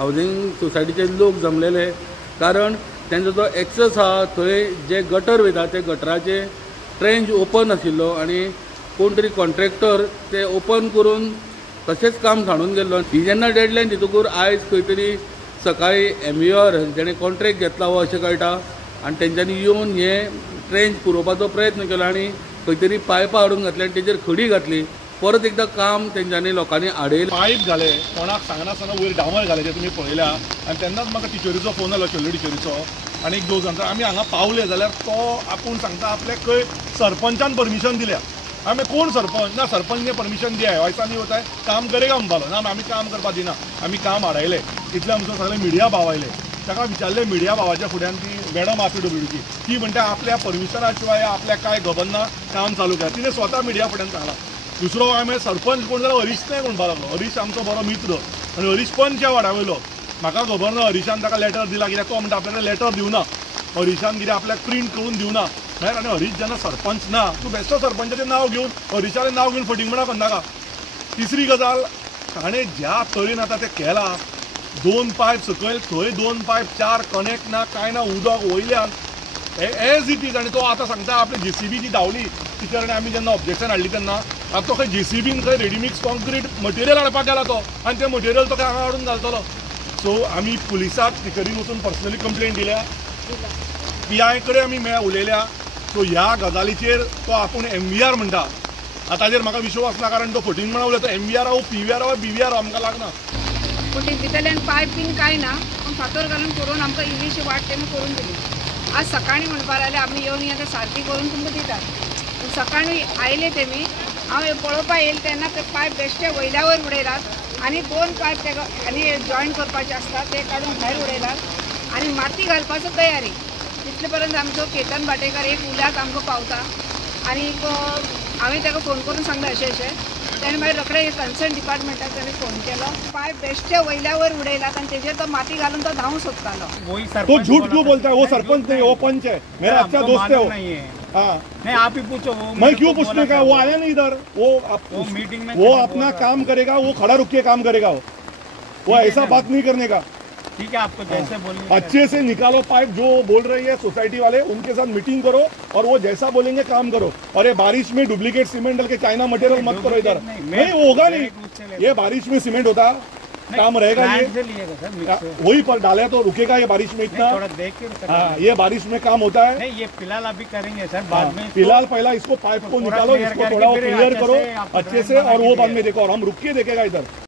Housing सोसायटीचे लोक जमलेले, कारण त्यांचा जो एक्सेस आहा थंय जे गटर वयता ते गटराचे ट्रेंच ओपन आशिल्लो आनी कोण तरी कॉन्ट्रॅक्टर ते ओपन करून तशेंच काम सांडून गेल्लो। ही जेन्ना डेडलायन दितकूर आयज खंय तरी सकाळी MVR जेणे कॉन्ट्रॅक्ट घेतला हो अशें कळटा आनी तेंच्यांनी येवन हे ट्रेंच पुरोवपाचो प्रयत्न केलो आनी खंय तरी पायपां हाडून घातली आनी तेजेर खडी घातली। परत एकदां काम तेंच्यांनी लोकांनी आडयलें, पायप घाले, कोणाक सांगनासतना वयर डामर घाले ते तुमी पळयल्या। आनी तेन्नाच म्हाका टिचरीचो फोन आयलो, शेल्ले टिचरीचो, आनी एक दोन जाण आमी हांगा पावले जाल्यार तो आपूण सांगता आपल्याक खंय सरपंचान परमिशन दिल्या। आमी कोण सरपंच ना, सरपंचने परमिशन दिया है, ऐसा नहीं होता है, काम करेगा म्हणपालो ना, आमी काम करपा दिना, आमी काम हाडयले। इतले आमचो सगळे मिडिया भाव आयले, ताका विचारले मिडिया भावाच्या फुड्यान ती मॅडम PWDची ती म्हणटा आपल्या परमिशना शिवाय आपल्याक काय खबर ना काम चालू करा, तिने स्वता मिडिया फुड्यान सांगला। दुसरो आमी सरपंच कोण जाल्यार हरीश नायक म्हणपा लागलो। हरीश आमचो बरो मित्र आनी हरीश पंच वाड्या वयलो। म्हाका खबर ना हरीशान ताका लेटर दिला कित्याक तो म्हणटा आपल्याला लेटर दिवना, हरीशान कितें आपल्याक प्रिंट करून दिवना। आनी हरीश जेन्ना सरपंच ना, तूं बेश्टो सरपंचाचें नांव घेवन हरीशाचें नांव घेवन फटींगपणां करनाका। तिसरी गजाल, ताणें ज्या तरेन आतां तें केलां, 2 पायप सकयल थंय 2 पायप 4 कनेक्ट ना, कांय ना, उदक वयल्यान एज इट इज। आनी तो आतां सांगता आपली JCB जी धांवली तिच्या आमी जेन्ना ऑब्जेक्शन हाडली तेन्ना आतां तो खंय JCBन खंय रेडीमिक्स कॉन्क्रीट मटेरियल हाडपाक गेला तो, आनी तें मटेरियल तो हांगा हाडून घालतलो। सो आमी पुलिसाक टिचरीन वचून पर्सनली कंप्लेंट दिल्या, PI कडेन आमी उलयल्या। सो ह्या गजालीचेर तो आपूण MVR म्हणटा, आतां ताजेर म्हाका विश्वास ना, कारण तो फटींगपणां उलयता। MVR PVR BVR आमकां लागना, पूण ते भितरल्यान पायप बीन कांय ना, पूण फातर घालून करून आमकां इल्लीशी वाट तेमी करून दिली। आज सकाळीं म्हणपा लागले आमी येवन आतां सारकी करून तुमकां दितात। पूण सकाळीं आयले तेमी, हांव पळोवपा येयले तेन्ना ते पायप बेश्टे वयल्या वयर उडयलात आनी 2 पायप तेका आनी जॉयन करपाचे आसता ते काडून भायर उडयलात आनी माती घालपाचो तयारी। तितले पर्यंत आमचो केतन भाटेकर एक उल्याक आमकां पावता आनी हांवें ताका फोन करून सांगलें अशें तेणें मागीर रोखडे कन्सर्न डिपार्टमेंटाक ताणें फोन केलो। पायप बेश्टे वयल्या वयर उडयलात आनी तेजेर तो माती घालून तो धांव सोदतालो। तो झूठ क्यों बोलता है? वो सरपंच नहीं, वो पंच है, मेरा अच्छा दोस्त है वो। हाँ नहीं, आप ही पूछो। मैं क्यों पूछने का, वो आया नहीं इधर, वो मीटिंग में वो अपना काम करेगा, वो खड़ा रुक के काम करेगा, वो ऐसा बात नहीं करने का। ठीक है, आपको जैसे बोलना अच्छे से निकालो पाइप, जो बोल रही है सोसाइटी वाले उनके साथ मीटिंग करो और वो जैसा बोलेंगे काम करो। और ये बारिश में डुप्लीकेट सीमेंट डाल के चाइना मटेरियल मत करो इधर, नहीं होगा नहीं। ये बारिश में सीमेंट होता काम रहेगा, ये वही पर डाले तो रुकेगा ये बारिश में इतना। थोड़ा देख के हाँ, ये बारिश में काम होता है। नहीं, ये फिलहाल अभी करेंगे सर, बाद में। फिलहाल पहला इसको पाइप को निकालो, इसको थोड़ा क्लियर करो अच्छे से, और वो बाद में देखो, और हम रुक के देखेगा इधर।